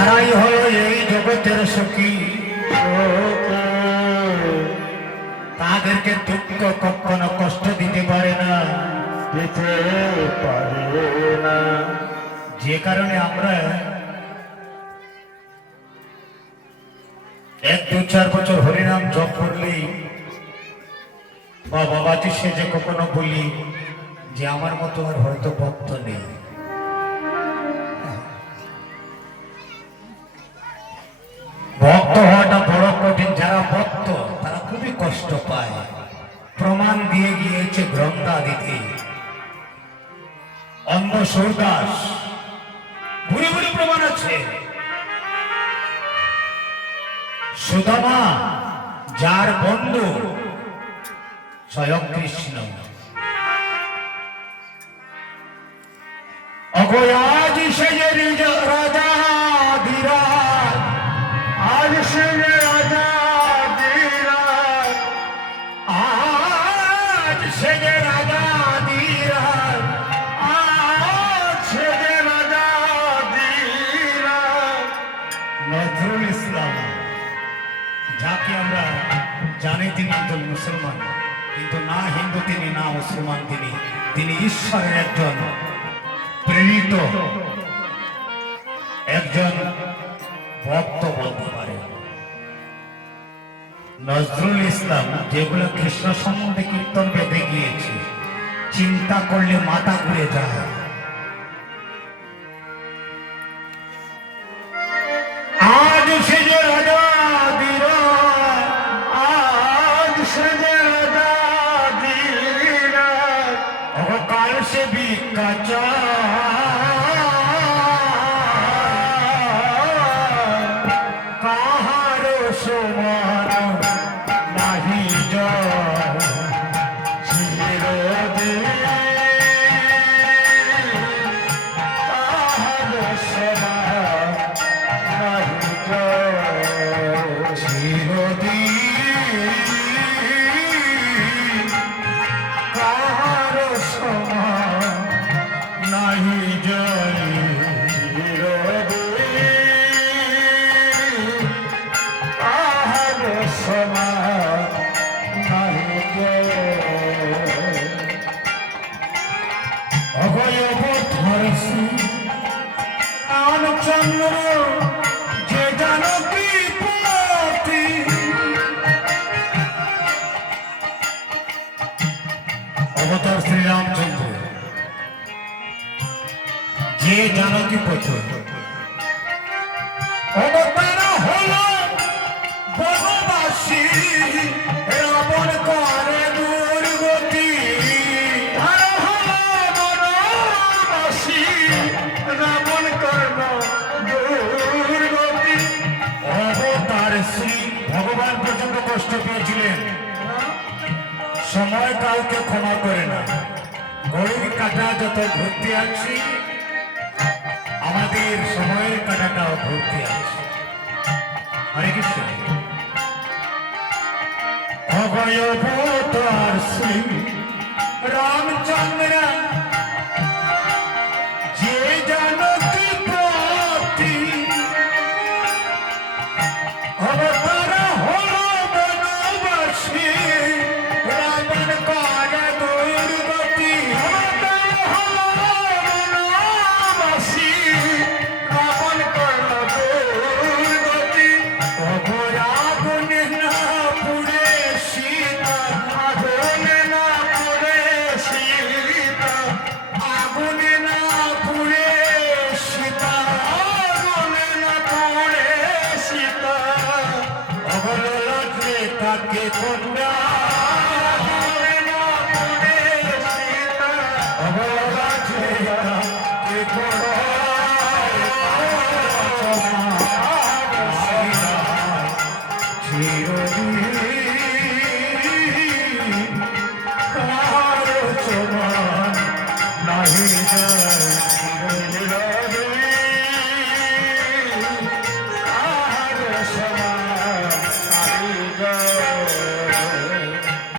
তারাই হলো এই জগতের সুখী, তাদেরকে দুঃখ কখনো কষ্ট দিতে পারে না, দিতে পারে না। যে কারণে আমরা 1-2-4 বছর হরিনাম জপ করলেই বা বাবাজি সেজে কখনো বলি যে আমার মতো আর হয়তো ভক্ত নেই। ভক্ত হওয়াটা বড় কঠিন, যারা ভক্ত তারা খুবই কষ্ট পায়। প্রমাণ দিয়ে গিয়েছে গ্রন্থাদিতে। অন্য সূরদাস ভুরি ভুরি প্রমাণ আছে। সুদামা যার বন্ধু স্বয়ং কৃষ্ণ। অগয়াজ সেজে রাজা ধীরাজ, আজ সে রাজা ধীরাজ, আজ সেজে রাজা ধীরাজ, আজ সে রাজা ধীরাজ। নজরুল ইসলাম, যাকে আমরা জানি তিনি একজন মুসলমান, কিন্তু না হিন্দু তিনি, না মুসলমান তিনি। তিনি ঈশ্বরের একজন প্রেরিত একজন ভক্ত বলতে পারে। নজরুল ইসলাম যেগুলো কৃষ্ণ সম্বন্ধে কীর্তন বেঁধে গিয়েছে, চিন্তা করলে মাথা ঘুরে যায়। আজ সে যে রাজা ধীরাজ, আজ সে রাজা ধীরাজ, কাল সে ভিক্ষা কাহার সমান নাহি জয়, চিরদিন তাহার সমান নাহি জয়। চিরদিন কাহার সমান নাহি জয়, তাহার সমান নাহি জয়। অবয়ব ধরসি রামচন্দ্র যে জানকী পতি, অবতার শ্রীরামচন্দ্র যে জানকী পতি, অবতার হল বনবাসী, রাবণ করে দুর্গতি। আর হলো বনবাসী, রাবণ কর্ম দুর্গতি। অবতার শ্রী ভগবান পর্যন্ত কষ্ট পেয়েছিলেন, সময় কাউকে ক্ষমা করে না। ঘড়ির কাঁটা যত ঘুরতে আছি, আমাদের সময়ের কাঁটাটাও ঘুরতে আছে। হরে কৃষ্ণ। অভয় অবতার শ্রী রামচন্দ্র